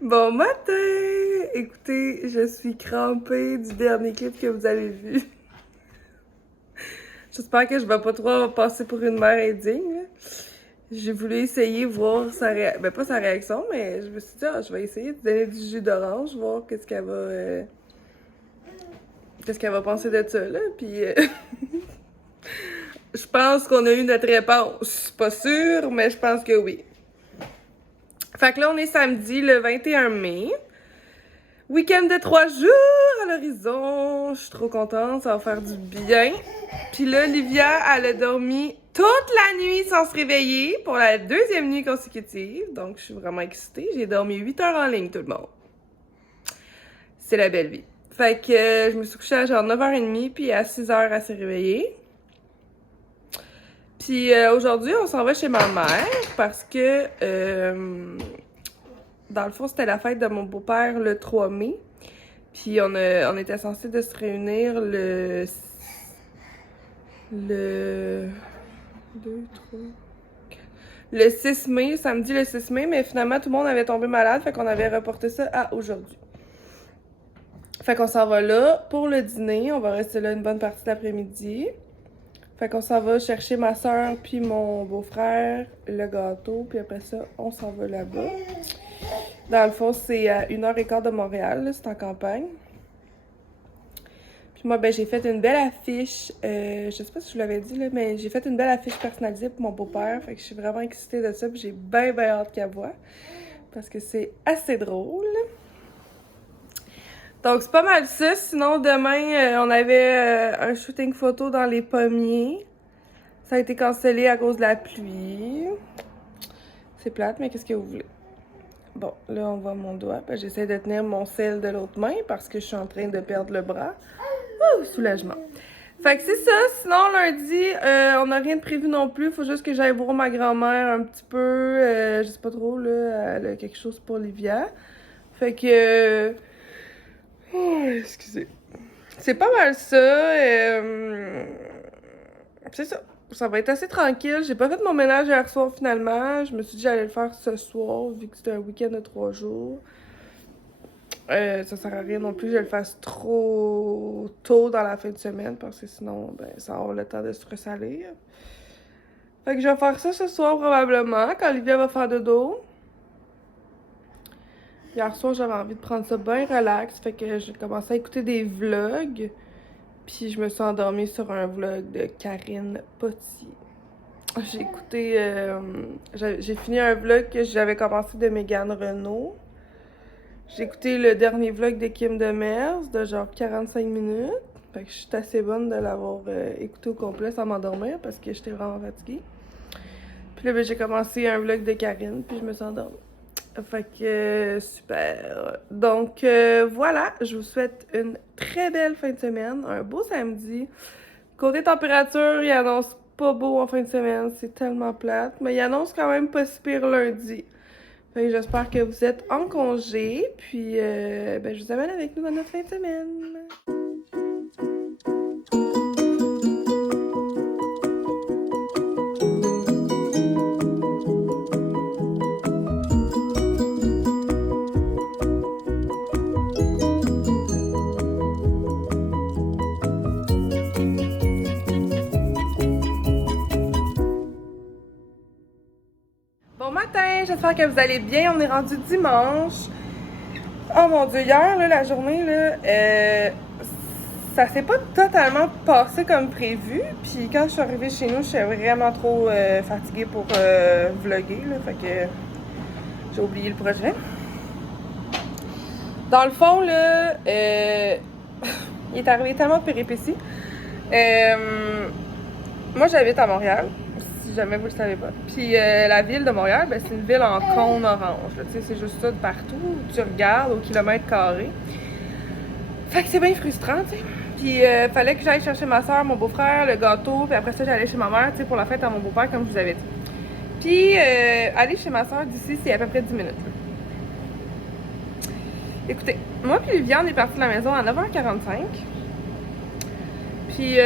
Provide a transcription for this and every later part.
Bon matin! Écoutez, je suis crampée du dernier clip que vous avez vu. J'espère que je vais pas trop passer pour une mère indigne. J'ai voulu essayer, voir sa réaction. Ben, pas sa réaction, mais je me suis dit, je vais essayer de donner du jus d'orange, voir qu'est-ce qu'elle va penser de ça, là. Puis, je pense qu'on a eu notre réponse. Pas sûre, mais je pense que oui. Fait que là, on est samedi, le 21 mai. Week-end de 3 jours à l'horizon. Je suis trop contente, ça va faire du bien. Puis là, Livia, elle a dormi toute la nuit sans se réveiller pour la deuxième nuit consécutive. Donc, je suis vraiment excitée. J'ai dormi 8 heures en ligne, tout le monde. C'est la belle vie. Fait que je me suis couchée à genre 9h30, puis à 6h, elle s'est réveillée. Puis aujourd'hui, on s'en va chez ma mère parce que, dans le fond, c'était la fête de mon beau-père le 3 mai. Puis on était censé de se réunir le 2, 3, 4. Le 6 mai, samedi le 6 mai, mais finalement tout le monde avait tombé malade, fait qu'on avait reporté ça à aujourd'hui. Fait qu'on s'en va là pour le dîner, on va rester là une bonne partie de l'après-midi. Fait qu'on s'en va chercher ma soeur puis mon beau-frère, le gâteau, puis après ça, on s'en va là-bas. Dans le fond, c'est à 1h15 de Montréal, c'est en campagne. Puis moi, ben, j'ai fait une belle affiche, je sais pas si je vous l'avais dit, là, mais j'ai fait une belle affiche personnalisée pour mon beau-père. Fait que je suis vraiment excitée de ça, puis j'ai bien hâte qu'elle voie. Parce que c'est assez drôle. Donc, c'est pas mal ça. Sinon, demain, on avait un shooting photo dans les pommiers. Ça a été cancellé à cause de la pluie. C'est plate, mais qu'est-ce que vous voulez? Bon, là, on voit mon doigt. Ben, j'essaie de tenir mon sel de l'autre main parce que je suis en train de perdre le bras. Ouh, soulagement. Fait que c'est ça. Sinon, lundi, on n'a rien de prévu non plus. Faut juste que j'aille voir ma grand-mère un petit peu. Je sais pas trop, là. Elle a quelque chose pour Livia. Fait que... Oh, excusez. C'est pas mal ça. C'est ça. Ça va être assez tranquille. J'ai pas fait mon ménage hier soir finalement. Je me suis dit que j'allais le faire ce soir vu que c'était un week-end de 3 jours. Ça sert à rien non plus que je le fasse trop tôt dans la fin de semaine parce que sinon, ben, ça va avoir le temps de se ressalir. Fait que je vais faire ça ce soir probablement quand Olivia va faire dodo. Hier soir, j'avais envie de prendre ça bien relax, fait que j'ai commencé à écouter des vlogs. Puis je me suis endormie sur un vlog de Karine Potier. J'ai écouté... j'ai fini un vlog que j'avais commencé de Mégane Renault. J'ai écouté le dernier vlog de Kim Demers de genre 45 minutes. Fait que je suis assez bonne de l'avoir écouté au complet sans m'endormir parce que j'étais vraiment fatiguée. Puis là, ben, j'ai commencé un vlog de Karine, puis je me suis endormie. Fait que super. Donc voilà, je vous souhaite une très belle fin de semaine, un beau samedi. Côté température, il annonce pas beau en fin de semaine, c'est tellement plate, mais il annonce quand même pas si pire lundi. Fait que j'espère que vous êtes en congé, puis ben, je vous amène avec nous dans notre fin de semaine. Bon matin, j'espère que vous allez bien. On est rendu dimanche. Oh mon dieu, hier, là, la journée, là, ça s'est pas totalement passé comme prévu. Puis quand je suis arrivée chez nous, j'étais vraiment trop fatiguée pour vlogger, là. Fait que j'ai oublié le projet. Dans le fond, là, il est arrivé tellement de péripéties. Moi, j'habite à Montréal. Si jamais vous le savez pas. Puis la ville de Montréal, ben, c'est une ville en cône orange. Tu sais, c'est juste ça de partout. Tu regardes au kilomètre carré. Fait que c'est bien frustrant, tu sais. Puis fallait que j'aille chercher ma soeur, mon beau-frère, le gâteau. Puis après ça, j'allais chez ma mère, tu sais, pour la fête à mon beau-père, comme je vous avais dit. Puis aller chez ma soeur d'ici, c'est à peu près 10 minutes. Écoutez, moi puis Viviane est parti de la maison à 9h45. Puis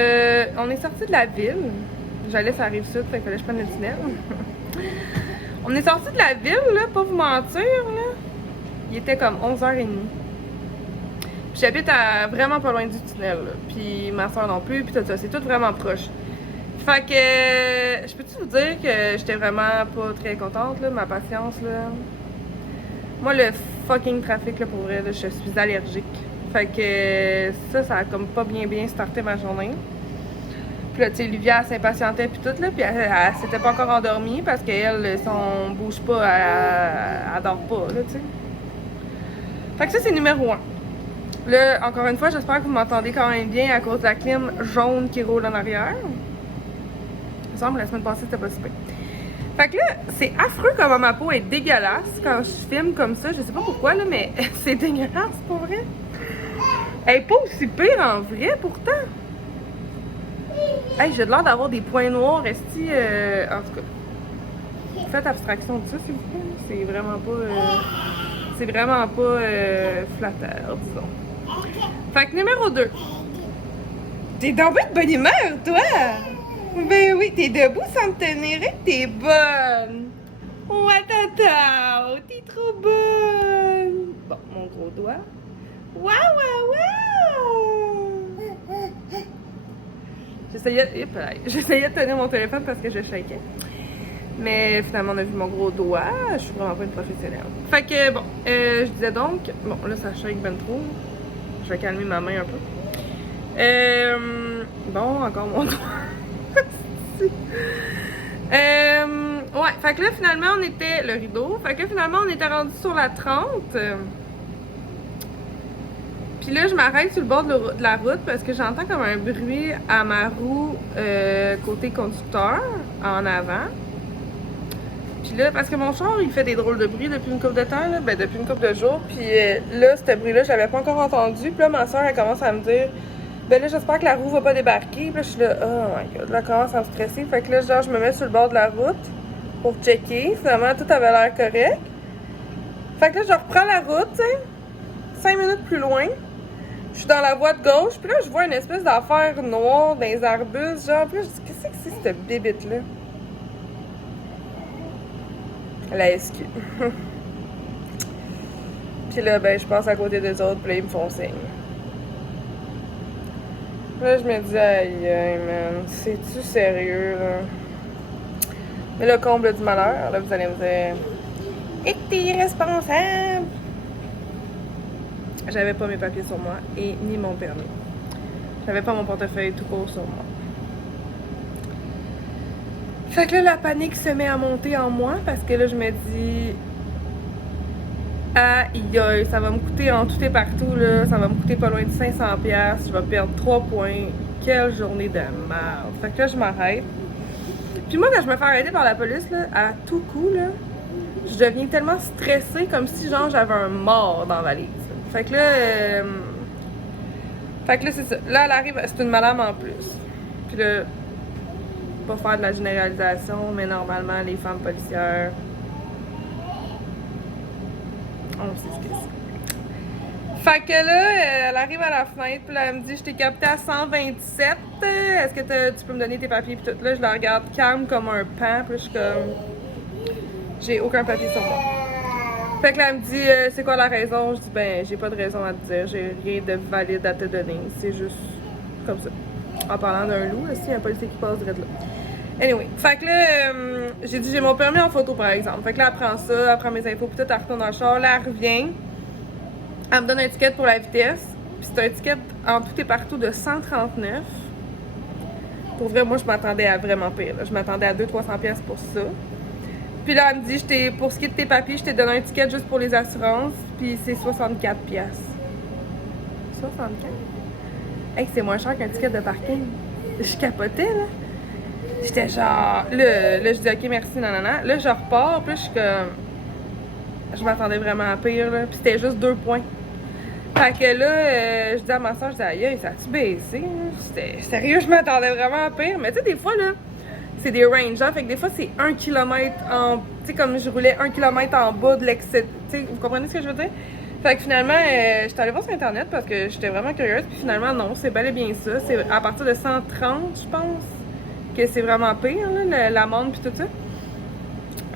on est sorti de la ville. J'allais sur la Rive-Sud, fait que là, je prenne le tunnel. On est sorti de la ville, là, pas vous mentir, là. Il était comme 11h30. Puis j'habite à vraiment pas loin du tunnel, là. Puis ma soeur non plus, puis tout ça, c'est tout vraiment proche. Fait que, je peux-tu vous dire que j'étais vraiment pas très contente, là, ma patience, là. Moi, le fucking trafic, là, pour vrai, là, je suis allergique. Fait que ça a comme pas bien starté ma journée. Puis là, tu sais, Livia, elle s'impatientait puis tout, là, puis elle s'était pas encore endormie parce qu'elle, si on bouge pas, elle dort pas, là, tu sais. Fait que ça, c'est numéro 1. Là, encore une fois, j'espère que vous m'entendez quand même bien à cause de la clim jaune qui roule en arrière. Il me semble, la semaine passée, c'était pas si pire. Fait que là, c'est affreux comment ma peau est dégueulasse quand je filme comme ça. Je sais pas pourquoi, là, mais c'est dégueulasse, pour vrai. Elle est pas aussi pire en vrai, pourtant. Hey, j'ai l'air d'avoir des points noirs, esti, en tout cas. Faites abstraction de ça, s'il vous plaît. C'est vraiment pas flatteur, disons. Fait que numéro 2. T'es tombée de bonne humeur, toi? Ben oui, t'es debout sans te tenir et t'es bonne. Ouatata, t'es trop bonne. Bon, mon gros doigt. Waouh, waouh, waouh! J'essayais de tenir mon téléphone parce que je shakeais. Mais finalement, on a vu mon gros doigt. Je suis vraiment pas une professionnelle. Fait que, bon, je disais donc... Bon, là, ça shake ben trop. Je vais calmer ma main un peu. Bon, encore mon doigt. Ouais, fait que là, finalement, on était... Le rideau. Fait que là, finalement, on était rendu sur la 30. Puis là, je m'arrête sur le bord de la route parce que j'entends comme un bruit à ma roue côté conducteur, en avant. Puis là, parce que mon char, il fait des drôles de bruit depuis une couple de temps, là, ben depuis une couple de jours. Puis là, ce bruit-là, je l'avais pas encore entendu. Puis là, ma soeur, elle commence à me dire, ben là, j'espère que la roue va pas débarquer. Puis là, je suis là, oh my god, là, elle commence à me stresser. Fait que là, genre, je me mets sur le bord de la route pour checker. Finalement, tout avait l'air correct. Fait que là, je reprends la route, tu sais, 5 minutes plus loin. Je suis dans la voie de gauche, puis là, je vois une espèce d'affaire noire dans les arbustes, genre, puis là, je dis, qu'est-ce que c'est cette bébite-là? La SQ. Puis là, ben, je passe à côté des autres, puis là, ils me font signe. Là, je me dis, aïe, aïe, man, c'est-tu sérieux, là? Mais le comble du malheur, là, vous allez me dire, et que t'es irresponsable! J'avais pas mes papiers sur moi et ni mon permis. J'avais pas mon portefeuille tout court sur moi. Fait que là, la panique se met à monter en moi parce que là, je me dis, aïe, ça va me coûter en tout et partout, là, ça va me coûter pas loin de 500$, je vais perdre 3 points. Quelle journée de merde. Fait que là, je m'arrête. Puis moi, quand je me fais arrêter par la police, là, à tout coup, là, je deviens tellement stressée comme si, genre, j'avais un mort dans la valise. Fait que là, c'est ça. Là, elle arrive, c'est une madame en plus. Puis là, pas faire de la généralisation, mais normalement, les femmes policières, on sait ce que c'est. Fait que là, elle arrive à la fenêtre, puis là, elle me dit, je t'ai capté à 127. Est-ce que tu peux me donner tes papiers? Puis tout là, je la regarde calme comme un pan, puis je suis comme, j'ai aucun papier sur moi. Fait que là, elle me dit, c'est quoi la raison? Je dis, ben, j'ai pas de raison à te dire, j'ai rien de valide à te donner, c'est juste comme ça. En parlant d'un loup, aussi, il y a un policier qui passe direct là. Anyway, fait que là, j'ai dit, j'ai mon permis en photo, par exemple. Fait que là, elle prend ça, elle prend mes infos, puis tout, elle retourne dans le char, là, elle revient, elle me donne un ticket pour la vitesse, puis c'est un ticket en tout et partout de 139. Pour vrai, moi, je m'attendais à vraiment pire, là. Je m'attendais à 200-300$ pour ça. Puis là, elle me dit, pour ce qui est de tes papiers, je t'ai donné un ticket juste pour les assurances, puis c'est 64$. 64$? Hey, c'est moins cher qu'un ticket de parking. Je capotais, là. J'étais genre... Là, je dis, OK, merci, nanana. Là, je repars, puis je suis comme... Je m'attendais vraiment à pire, là. Puis c'était juste 2 points. Fait que là, je dis à ma soeur, je dis, aïe, ça a-tu baissé? C'était sérieux, je m'attendais vraiment à pire. Mais tu sais, des fois, là... C'est des ranges, hein? Fait que des fois, c'est 1 km en... Tu sais, comme je roulais 1 km en bas de l'excès... Tu sais, vous comprenez ce que je veux dire? Fait que finalement, j'étais allée voir sur Internet parce que j'étais vraiment curieuse. Puis finalement, non, c'est bel et bien ça. C'est à partir de 130, je pense, que c'est vraiment pire, là, l'amende puis tout ça.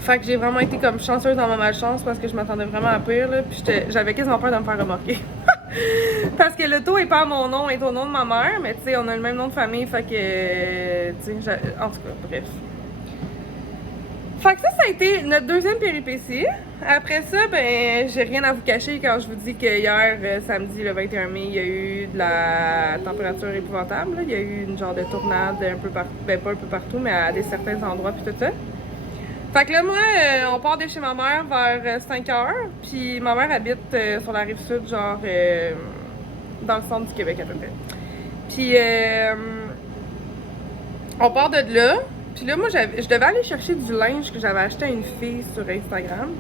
Fait que j'ai vraiment été comme chanceuse dans ma malchance parce que je m'attendais vraiment à pire, là. Puis j'avais quasiment peur de me faire remarquer. Parce que l'auto est pas à mon nom, est au nom de ma mère, mais tu sais, on a le même nom de famille, fait que. Tu sais, en tout cas, bref. Fait que ça a été notre deuxième péripétie. Après ça, ben, j'ai rien à vous cacher quand je vous dis que hier, samedi, le 21 mai, il y a eu de la température épouvantable. Là. Il y a eu une genre de tornade un peu partout, ben pas un peu partout, mais à certains endroits, puis tout ça. Fait que là, moi, on part de chez ma mère vers 5 heures, puis ma mère habite sur la rive sud, genre dans le centre du Québec à peu près. Puis on part de là, puis là, moi, je devais aller chercher du linge que j'avais acheté à une fille sur Instagram.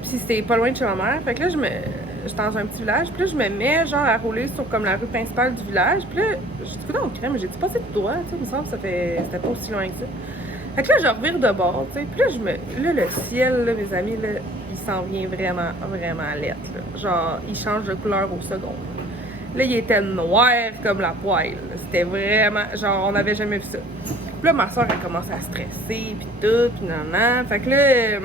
Puis c'était pas loin de chez ma mère. Fait que là, j'étais dans un petit village. Puis là, je me mets genre à rouler sur comme la rue principale du village. Puis là, j'ai dit, dans le crème, j'ai dit, passer de toi. Tu sais, il me semble que c'était pas aussi loin que ça. Fait que là, je revire de bord, tu sais. Puis là, là, le ciel, là, mes amis, là, il s'en vient vraiment, vraiment lettre, là. Genre, il change de couleur au second. Là, il était noir comme la poêle. C'était vraiment, genre, on n'avait jamais vu ça. Puis là, ma soeur, elle commence à stresser, puis tout, puis nan. Fait que là,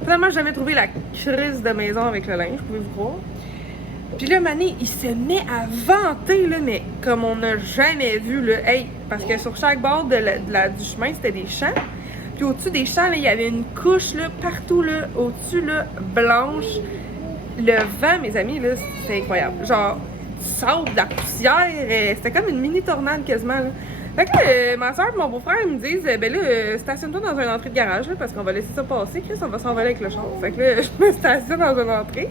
finalement, j'ai jamais trouvé la crise de maison avec le linge, pouvez-vous croire. Puis là, Mané, il se met à vanter, là, mais comme on n'a jamais vu, là. Hey, parce que sur chaque bord du chemin, c'était des champs. Puis au-dessus des champs, là, il y avait une couche, là, partout, là, au-dessus, là, blanche. Le vent, mes amis, là, c'était incroyable. Genre, du sable, de la poussière, c'était comme une mini tornade quasiment, là. Fait que là, ma soeur et mon beau-frère, ils me disent, ben là, stationne-toi dans une entrée de garage, là, parce qu'on va laisser ça passer, Chris, on va s'envoler avec le char. Fait que là, je me stationne dans une entrée.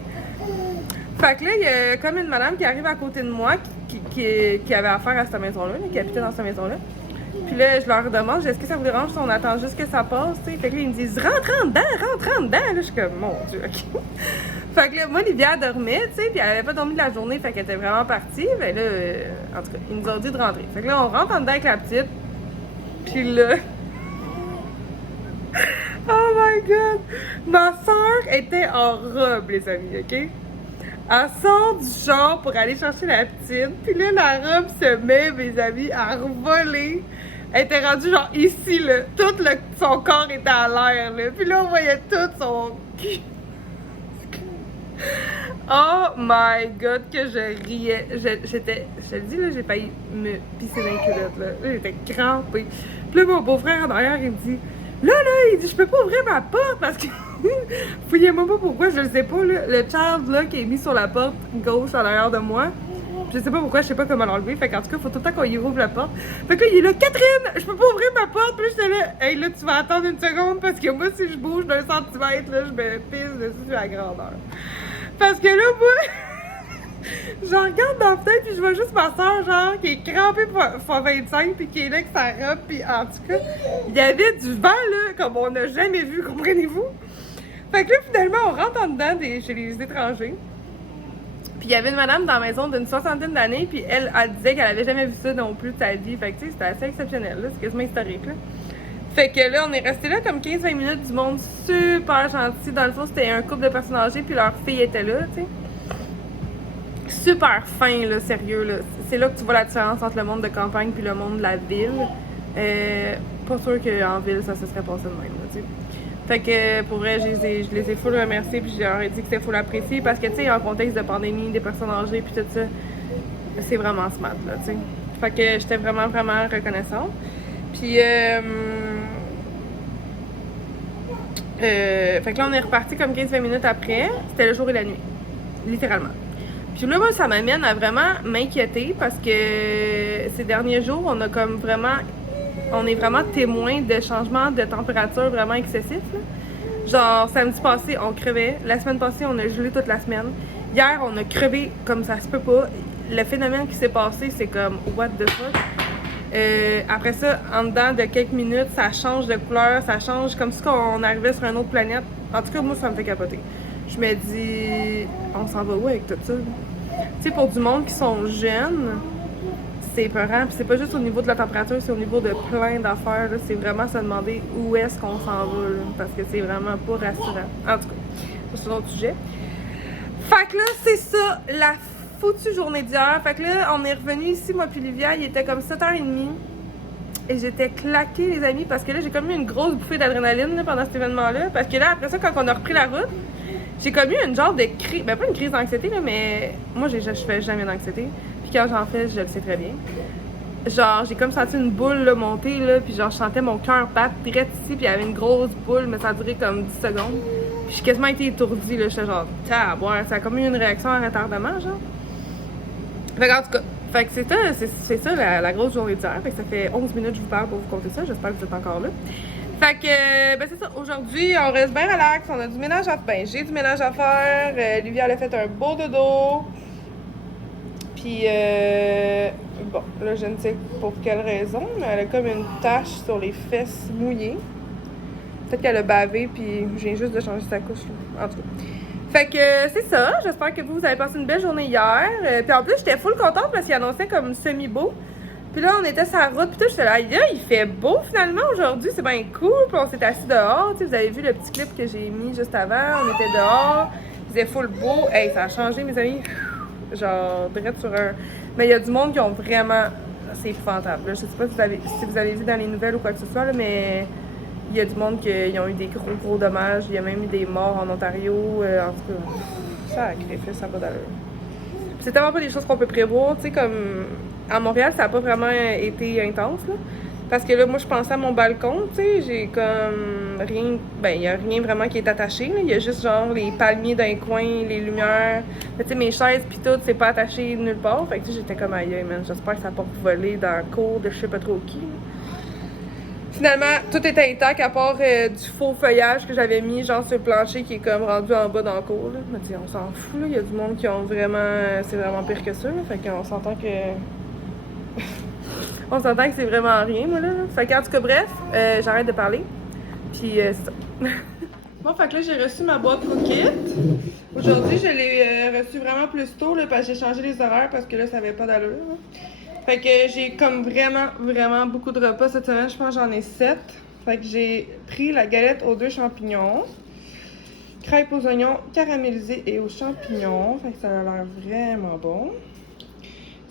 Fait que là, il y a comme une madame qui arrive à côté de moi qui avait affaire à cette maison-là, qui habitait dans cette maison-là. Puis là, je leur demande, est-ce que ça vous dérange si on attend juste que ça passe, tu sais? Fait que là, ils me disent, rentre en dedans. Là, je suis comme, mon Dieu, ok. Fait que là, moi, Olivia dormait, tu sais, puis elle avait pas dormi de la journée, fait qu'elle était vraiment partie. Ben là, en tout cas, ils nous ont dit de rentrer. Fait que là, on rentre en dedans avec la petite. Puis là... Oh my God! Ma soeur était en robe, les amis, ok? Elle sort du char pour aller chercher la petite. Puis là, la robe se met, mes amis, à revoler. Elle était rendue genre ici, là. Tout son corps était à l'air, là. Puis là, on voyait tout son cul. Oh my God, que je riais. Je te dis, là, j'ai failli me pisser dans les culottes, là. Là, j'étais crampée. Puis là, mon beau-frère en arrière, il me dit... Là, il dit, je peux pas ouvrir ma porte parce que... Fouillez-moi pas pourquoi, je le sais pas, là. Le child, là, qui est mis sur la porte gauche à l'arrière de moi. Je sais pas pourquoi, je sais pas comment l'enlever. Fait qu'en tout cas, faut tout le temps qu'on y ouvre la porte. Fait que là, il est là, Catherine, je peux pas ouvrir ma porte. Puis j'étais là, hey, là, tu vas attendre une seconde parce que moi, si je bouge d'un centimètre, là, je me pisse dessus à la grandeur. Parce que là, moi, je regarde dans la fenêtre puis je vois juste ma soeur, genre, qui est crampée pour 25 puis qui est là avec sa robe. Puis en tout cas, il y avait du vent, là, comme on n'a jamais vu, comprenez-vous? Fait que là, finalement, on rentre en dedans chez les étrangers. Puis il y avait une madame dans la maison d'une 60aine d'années, puis elle disait qu'elle avait jamais vu ça non plus de sa vie. Fait que tu sais, c'était assez exceptionnel, là, c'est quasiment historique, là. Fait que là, on est resté là comme 15-20 minutes, du monde super gentil. Dans le fond, c'était un couple de personnes âgées, puis leur fille était là, tu sais. Super fin, là, sérieux, là. C'est là que tu vois la différence entre le monde de campagne puis le monde de la ville. Pas sûr qu'en ville, ça se serait passé de même, là, tu sais. Fait que pour vrai, je les ai full remerciés puis je leur ai dit que c'était full apprécié parce que tu sais, en contexte de pandémie, des personnes âgées puis tout ça, c'est vraiment smart là, tu sais. Fait que j'étais vraiment, vraiment reconnaissante. Puis fait que là, on est reparti comme 15-20 minutes après. C'était le jour et la nuit, littéralement. Puis là, moi, ça m'amène à vraiment m'inquiéter parce que ces derniers jours, on est vraiment témoin de changements de température vraiment excessifs. Là. Genre, samedi passé, on crevait. La semaine passée, on a gelé toute la semaine. Hier, on a crevé comme ça se peut pas. Le phénomène qui s'est passé, c'est comme what the fuck. Après ça, en dedans de quelques minutes, ça change de couleur, ça change comme si on arrivait sur une autre planète. En tout cas, moi, ça me fait capoter. Je me dis, on s'en va où avec tout ça? Tu sais, pour du monde qui sont jeunes, c'est épeurant. Puis c'est pas juste au niveau de la température, c'est au niveau de plein d'affaires. C'est vraiment se demander où est-ce qu'on s'en va. Là, parce que c'est vraiment pas rassurant. En tout cas, c'est un autre sujet. Fait que là, c'est ça, la foutue journée d'hier. Fait que là, on est revenu ici, moi puis Olivia, il était comme 7h30. Et j'étais claquée, les amis, parce que là, j'ai comme eu une grosse bouffée d'adrénaline pendant cet événement-là. Parce que là, après ça, quand on a repris la route, j'ai comme eu une genre de crise, ben pas une crise d'anxiété, là, mais moi, je fais jamais d'anxiété. Puis quand j'en fais, je le sais très bien. Genre, j'ai comme senti une boule là, monter, là, puis genre, je sentais mon cœur battre direct ici, puis il y avait une grosse boule, mais ça a duré comme 10 secondes. Puis j'ai quasiment été étourdie, là, j'étais genre, tabouin, ça a comme eu une réaction à retardement, genre. Fait qu'en tout cas, fait que c'est ça la grosse journée d'hier. Fait que ça fait 11 minutes que je vous parle pour vous compter ça, j'espère que vous êtes encore là. Fait que, ben c'est ça, aujourd'hui, on reste bien relax, on a du ménage à faire, ben j'ai du ménage à faire, Livia elle a fait un beau dodo. Puis, bon, là, je ne sais pour quelle raison, mais elle a comme une tache sur les fesses mouillées. Peut-être qu'elle a bavé, puis je viens juste de changer sa couche, là. En tout cas. Fait que c'est ça. J'espère que vous avez passé une belle journée hier. Puis en plus, j'étais full contente parce qu'il annonçait comme semi-beau. Puis là, on était sur la route, puis tout, j'étais là, il fait beau finalement aujourd'hui, c'est bien cool. Puis on s'est assis dehors. Tu sais, vous avez vu le petit clip que j'ai mis juste avant. On était dehors, il faisait full beau. Hey, ça a changé, mes amis. Genre, direct sur un. Mais il y a du monde qui ont vraiment. C'est épouvantable. Là. Je sais pas si vous avez vu dans les nouvelles ou quoi que ce soit, là, mais il y a du monde qui ont eu des gros dommages. Il y a même eu des morts en Ontario. En tout cas, ça a créé, ça n'a pas d'allure. C'est tellement pas des choses qu'on peut prévoir. Tu sais, comme à Montréal, ça n'a pas vraiment été intense. Là. Parce que là, moi, je pensais à mon balcon, tu sais, j'ai comme rien, ben, il y a rien vraiment qui est attaché, il y a juste genre les palmiers d'un coin, les lumières, tu sais, mes chaises pis tout, c'est pas attaché nulle part, fait que tu sais, j'étais comme aïe, man, j'espère que ça n'a pas volé dans le cours de je sais pas trop qui. Finalement, tout était intact à part du faux feuillage que j'avais mis, genre sur le plancher qui est comme rendu en bas dans le cours, là. Mais tu sais, on s'en fout, là, il y a du monde qui ont vraiment, c'est vraiment pire que ça, là, fait qu'on s'entend que... On s'entend que c'est vraiment rien, moi, là. Fait qu'en tout cas, bref, j'arrête de parler. Puis, c'est ça. Bon, fait que là, j'ai reçu ma boîte Cookit. Aujourd'hui, je l'ai reçue vraiment plus tôt, là, parce que j'ai changé les horaires, parce que là, ça avait pas d'allure. Là. Fait que j'ai comme vraiment beaucoup de repas cette semaine. Je pense que j'en ai 7. Fait que j'ai pris la galette aux 2 champignons, crêpes aux oignons caramélisés et aux champignons. Fait que ça a l'air vraiment bon.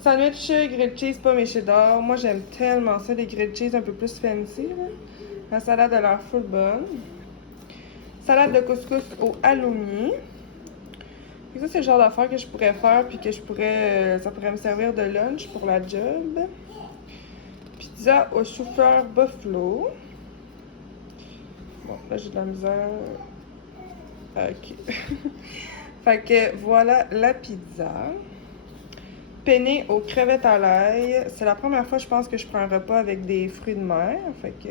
Sandwich grilled cheese, pomme et cheddar. Moi, j'aime tellement ça, les grilled cheese un peu plus fancy. Là. La salade a l'air full bonne. Salade de couscous au halloumi. Et ça, c'est le genre d'affaire que je pourrais faire puis que ça pourrait me servir de lunch pour la job. Pizza au chou-fleur buffalo. Bon, là, j'ai de la misère. Ok. Fait que voilà la pizza. Penne aux crevettes à l'ail. C'est la première fois, je pense, que je prends un repas avec des fruits de mer. Fait que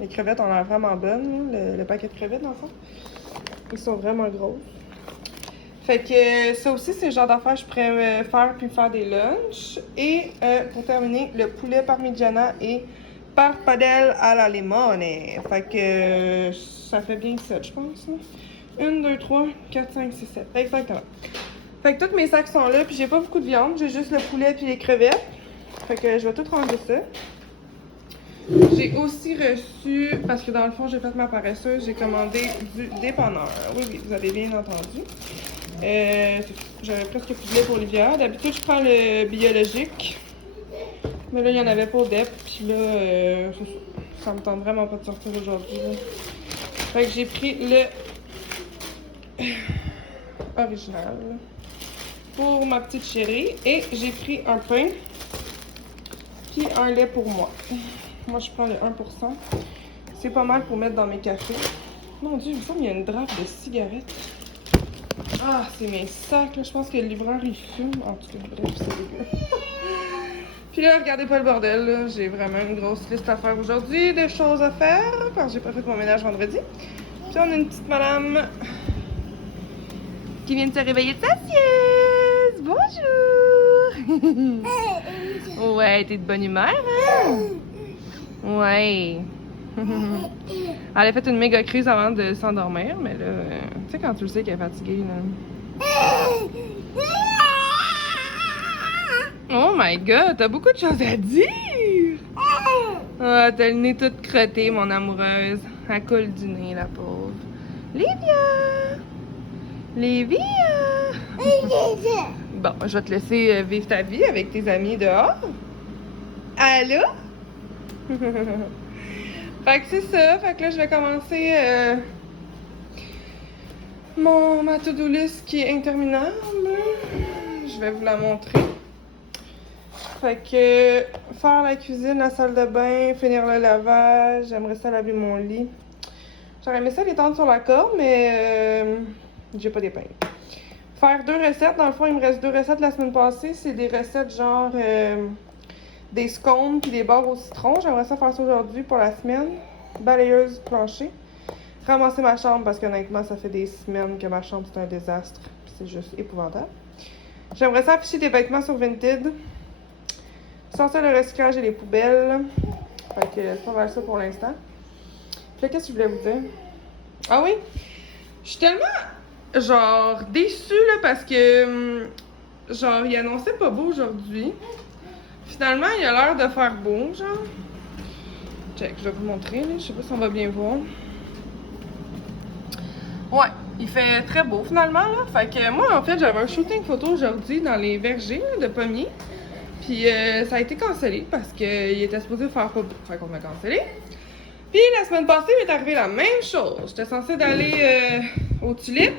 les crevettes ont l'air vraiment bonnes. Le paquet de crevettes, dans le fond. Ils sont vraiment gros. Fait que ça aussi, c'est le genre d'affaires que je pourrais faire puis faire des lunchs. Et pour terminer, le poulet parmigiana et pappardelle à la limone. Fait que ça fait bien 7, je pense. 1, 2, 3, 4, 5, 6, 7. Exactement. Fait que tous mes sacs sont là, puis j'ai pas beaucoup de viande, j'ai juste le poulet puis les crevettes. Fait que je vais tout ranger ça. J'ai aussi reçu, parce que dans le fond j'ai fait ma paresseuse, j'ai commandé du dépanneur. Oui, vous avez bien entendu. J'avais presque plus de lait pour Livia. D'habitude je prends le biologique. Mais là il y en avait pas au DEP, puis là ça me tente vraiment pas de sortir aujourd'hui. Fait que j'ai pris le original pour ma petite chérie et j'ai pris un pain puis un lait pour moi. Moi je prends le 1%. C'est pas mal pour mettre dans mes cafés. Mon dieu, il me semble qu'il y a une drape de cigarettes. Ah, c'est mes sacs là. Je pense que le livreur il fume. En tout cas, bref, c'est dégueu. Puis là, regardez pas le bordel là. J'ai vraiment une grosse liste à faire aujourd'hui, des choses à faire parce que j'ai pas fait mon ménage vendredi. Puis on a une petite madame qui vient de se réveiller de sa sieste. Bonjour! Ouais, t'es de bonne humeur, hein? Ouais. Elle a fait une méga crise avant de s'endormir, mais là, tu sais quand tu le sais qu'elle est fatiguée, là. Oh my god, t'as beaucoup de choses à dire! Ah, t'as le nez tout crotté, mon amoureuse. Elle coule du nez, la pauvre. Livia! Livia! Bon, je vais te laisser vivre ta vie avec tes amis dehors. Allô? Fait que c'est ça. Fait que là, je vais commencer ma to-do list qui est interminable. Je vais vous la montrer. Fait que faire la cuisine, la salle de bain, finir le lavage, j'aimerais ça laver mon lit. J'aurais aimé ça l'étendre sur la corde, mais j'ai pas d'épingle. Faire 2 recettes, dans le fond il me reste 2 recettes la semaine passée, c'est des recettes genre des scones puis des barres au citron. J'aimerais ça faire ça aujourd'hui pour la semaine. Balayeuse plancher. Ramasser ma chambre parce qu'honnêtement ça fait des semaines que ma chambre c'est un désastre. C'est juste épouvantable. J'aimerais ça afficher des vêtements sur Vinted. Sortir le recyclage et les poubelles. Fait que c'est pas mal ça pour l'instant. Puis là, qu'est-ce que je voulais vous dire? Ah oui! Je suis tellement, genre, déçue, là, parce que, genre, il annonçait pas beau aujourd'hui. Finalement, il a l'air de faire beau, genre. Check, je vais vous montrer, là. Je sais pas si on va bien voir. Ouais, il fait très beau, finalement, là. Fait que moi, en fait, j'avais un shooting photo aujourd'hui dans les vergers, là, de pommiers. Puis ça a été cancellé parce qu'il était supposé faire pas beau. Fait qu'on m'a cancellé. Puis la semaine passée, il m'est arrivé la même chose. J'étais censée d'aller aux tulipes.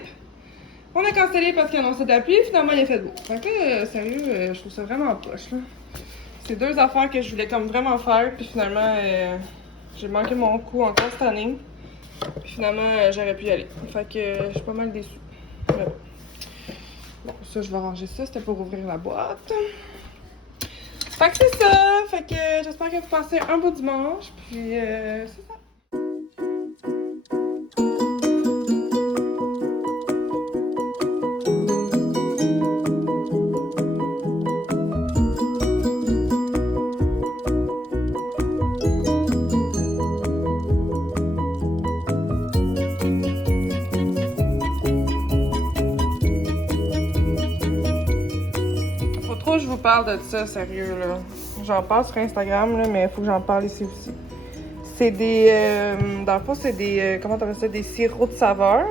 On a cancellé parce qu'il annonçait de la pluie. Finalement, il a fait beau. Fait que sérieux, je trouve ça vraiment poche, là. C'est 2 affaires que je voulais comme vraiment faire. Puis finalement, j'ai manqué mon coup encore cette année. Puis finalement, j'aurais pu y aller. Fait que je suis pas mal déçue. Mais bon, ça, je vais ranger ça. C'était pour ouvrir la boîte. Fait que c'est ça, fait que j'espère que vous passez un beau dimanche, puis c'est ça. Faut trop que je vous parle de ça, sérieux, là. J'en parle sur Instagram, là, mais il faut que j'en parle ici aussi. C'est des... dans le fond, c'est des... comment t'appelles ça? Des sirops de saveur.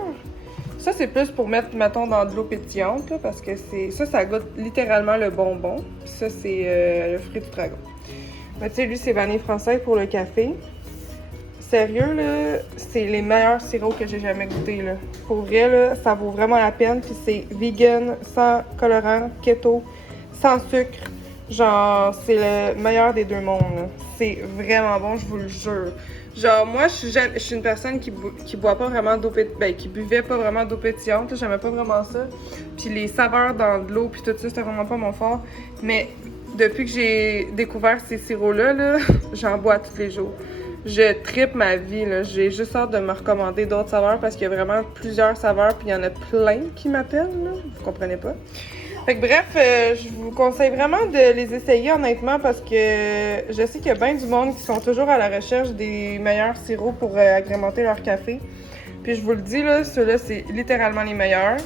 Ça, c'est plus pour mettre, mettons, dans de l'eau pétillante, là, parce que c'est... Ça goûte littéralement le bonbon. Puis ça, c'est le fruit du dragon. Mais tu sais, lui, c'est vanille française pour le café. Sérieux, là, c'est les meilleurs sirops que j'ai jamais goûté, là. Pour vrai, là, ça vaut vraiment la peine. Puis c'est vegan, sans colorant, keto, sans sucre. Genre, c'est le meilleur des 2 mondes. C'est vraiment bon, je vous le jure. Genre, moi, je suis une personne qui boit pas vraiment d'eau pétillante, ben, qui buvait pas vraiment d'eau pétillante. J'aimais pas vraiment ça. Puis les saveurs dans de l'eau, puis tout ça, c'était vraiment pas mon fort. Mais depuis que j'ai découvert ces sirops-là, là, j'en bois tous les jours. Je trippe ma vie, là. J'ai juste hâte de me recommander d'autres saveurs parce qu'il y a vraiment plusieurs saveurs, puis il y en a plein qui m'appellent, là. Vous comprenez pas? Fait que bref, je vous conseille vraiment de les essayer honnêtement parce que je sais qu'il y a bien du monde qui sont toujours à la recherche des meilleurs sirops pour agrémenter leur café. Puis je vous le dis, là, ceux-là, c'est littéralement les meilleurs.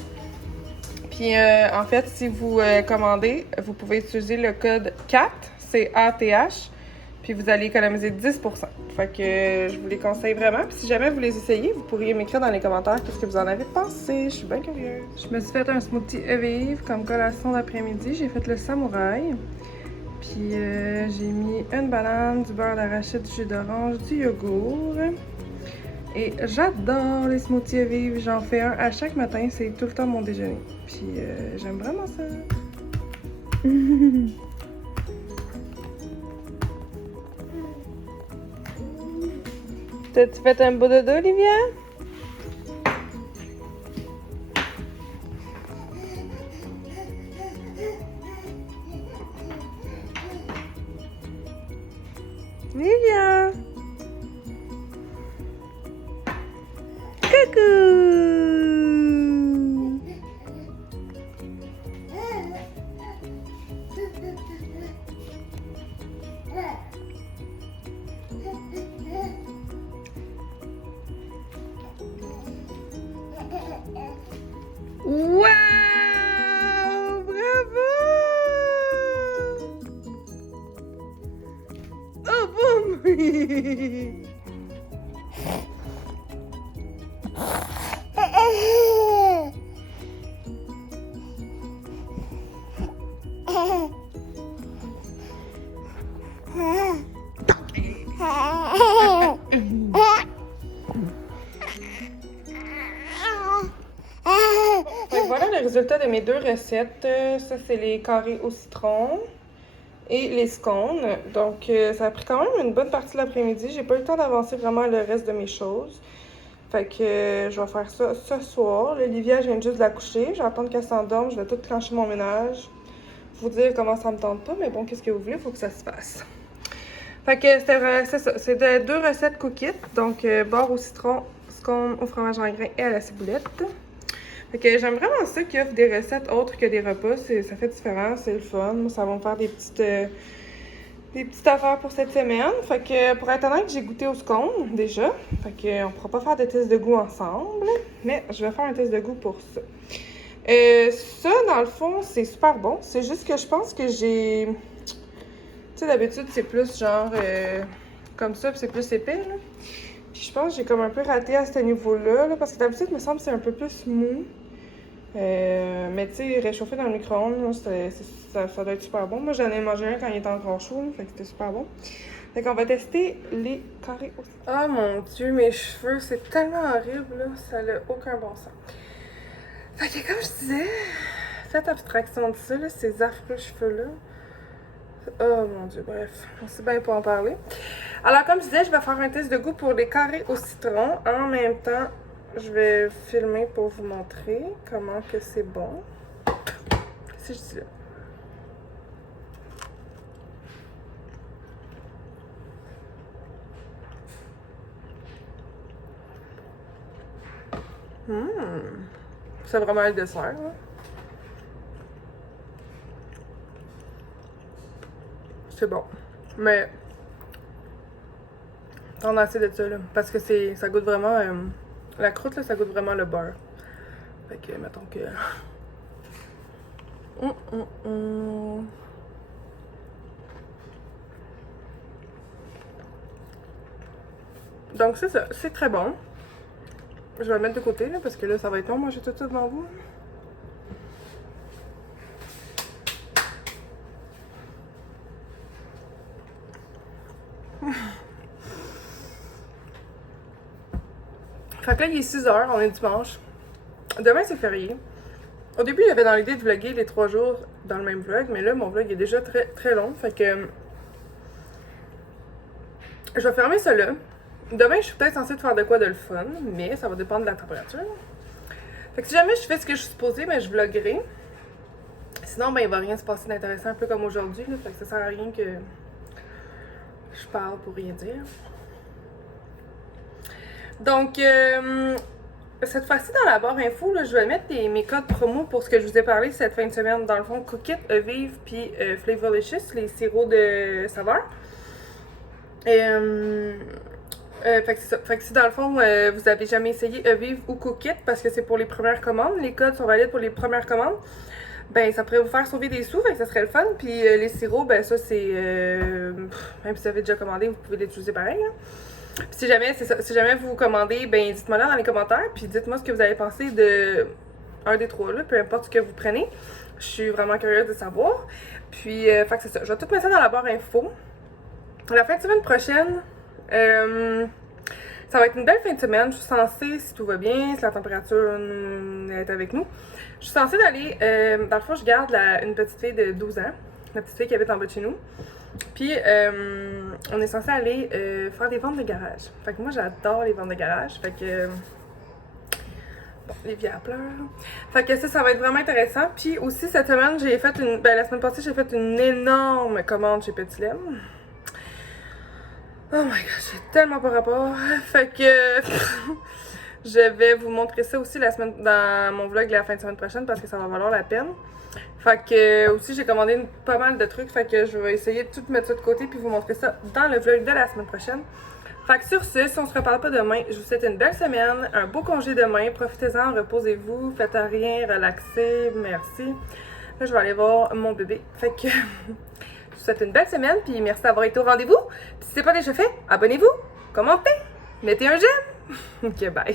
Puis en fait, si vous commandez, vous pouvez utiliser le code CAT, c'est ATH, puis vous allez économiser 10%. Fait que je vous les conseille vraiment. Puis si jamais vous les essayez, vous pourriez m'écrire dans les commentaires qu'est-ce que vous en avez pensé. Je suis bien curieuse. Je me suis fait un smoothie Evive comme collation d'après-midi. J'ai fait le samouraï. Puis j'ai mis une banane, du beurre d'arachide, du jus d'orange, du yogourt. Et j'adore les smoothies Evive. J'en fais un à chaque matin. C'est tout le temps mon déjeuner. Puis j'aime vraiment ça. T'as-tu fait un beau dodo, Olivia? Olivia! Coucou! Wow! Bravo! Oh, boum! voilà le résultat de mes 2 recettes. Ça, c'est les carrés au citron et les scones. Donc, ça a pris quand même une bonne partie de l'après-midi. J'ai pas eu le temps d'avancer vraiment le reste de mes choses. Fait que je vais faire ça ce soir. L'Olivia, je viens juste de la coucher. J'attends qu'elle s'endorme. Je vais tout clencher mon ménage. Vous dire comment ça me tente pas, mais bon, qu'est-ce que vous voulez, il faut que ça se fasse. Fait que c'est ça. C'était 2 recettes cookies. Donc, beurre au citron, scone au fromage en grains et à la ciboulette. Fait que j'aime vraiment ça qu'ils offrent des recettes autres que des repas. Ça fait différent, c'est le fun. Moi, ça va me faire des petites affaires pour cette semaine. Fait que pour être honnête, j'ai goûté au scone déjà. Fait que on pourra pas faire de test de goût ensemble. Mais je vais faire un test de goût pour ça. Ça, dans le fond, c'est super bon. C'est juste que je pense que j'ai... Tu sais, d'habitude, c'est plus genre comme ça, puis c'est plus épais, là. Puis je pense que j'ai comme un peu raté à ce niveau-là, là, parce que d'habitude, il me semble que c'est un peu plus mou. Mais tu sais, réchauffé dans le micro-ondes, ça doit être super bon. Moi, j'en ai mangé un quand il était encore chaud, là, fait que c'était super bon. Fait qu'on va tester les carrés aussi. Oh mon Dieu, mes cheveux, c'est tellement horrible, là. Ça n'a aucun bon sens. Fait que comme je disais, faites abstraction de ça, là, ces affreux cheveux-là. Oh mon Dieu, bref, on sait bien pas en parler. Alors, comme je disais, je vais faire un test de goût pour les carrés au citron. En même temps, je vais filmer pour vous montrer comment que c'est bon. Si je dis là. C'est vraiment le dessert, là. C'est bon. Mais on a assez de ça, là. Parce que ça goûte vraiment... la croûte, là, ça goûte vraiment le beurre. Fait que, mettons que... Donc, c'est ça. C'est très bon. Je vais le mettre de côté, là, parce que là, ça va être long. Moi, j'ai tout ça devant vous. Fait que là, il est 6h, on est dimanche. Demain, c'est férié. Au début, j'avais dans l'idée de vlogger les 3 jours dans le même vlog, mais là, mon vlog est déjà très, très long. Fait que... je vais fermer ça là. Demain, je suis peut-être censée faire de quoi de le fun, mais ça va dépendre de la température. Fait que si jamais je fais ce que je suis supposée, ben, je vloggerai. Sinon, ben, il va rien se passer d'intéressant, un peu comme aujourd'hui. Fait que ça sert à rien que je parle pour rien dire. Donc, cette fois-ci, dans la barre info, là, je vais mettre mes codes promo pour ce que je vous ai parlé cette fin de semaine. Dans le fond, Cookit, Evive, puis Flavorlicious, les sirops de saveur. Fait que c'est ça. Fait que si dans le fond, vous avez jamais essayé Evive ou Cookit, parce que c'est pour les premières commandes, les codes sont valides pour les premières commandes, ben ça pourrait vous faire sauver des sous, fait que ça serait le fun. Puis les sirops, ben ça c'est... même si vous avez déjà commandé, vous pouvez l'utiliser pareil, hein. Puis si jamais, c'est ça, si jamais vous commandez, ben dites-moi là dans les commentaires, puis dites-moi ce que vous avez pensé de un des 3 là, peu importe ce que vous prenez. Je suis vraiment curieuse de savoir. Puis, fait que c'est ça. Je vais tout mettre ça dans la barre info. La fin de semaine prochaine, ça va être une belle fin de semaine. Je suis censée, si tout va bien, si la température est avec nous, je suis censée d'aller, dans le fond, je garde une petite fille de 12 ans, la petite fille qui habite en bas de chez nous. Puis, on est censé aller faire des ventes de garage. Fait que moi, j'adore les ventes de garage. Fait que... bon, Livia pleure. Fait que ça va être vraiment intéressant. Puis aussi, cette semaine, j'ai fait la semaine passée, j'ai fait une énorme commande chez Petit Lem. Oh my god, j'ai tellement pas rapport. Fait que... je vais vous montrer ça aussi dans mon vlog la fin de semaine prochaine parce que ça va valoir la peine. Fait que aussi j'ai commandé pas mal de trucs, fait que je vais essayer de tout mettre ça de côté puis vous montrer ça dans le vlog de la semaine prochaine. Fait que sur ce, si on se reparle pas demain, je vous souhaite une belle semaine, un beau congé demain, profitez-en, reposez-vous, faites rien, relaxez, merci. Là je vais aller voir mon bébé. Fait que je vous souhaite une belle semaine puis merci d'avoir été au rendez-vous. Puis si c'est pas déjà fait, abonnez-vous, commentez, mettez un j'aime. Ok, bye.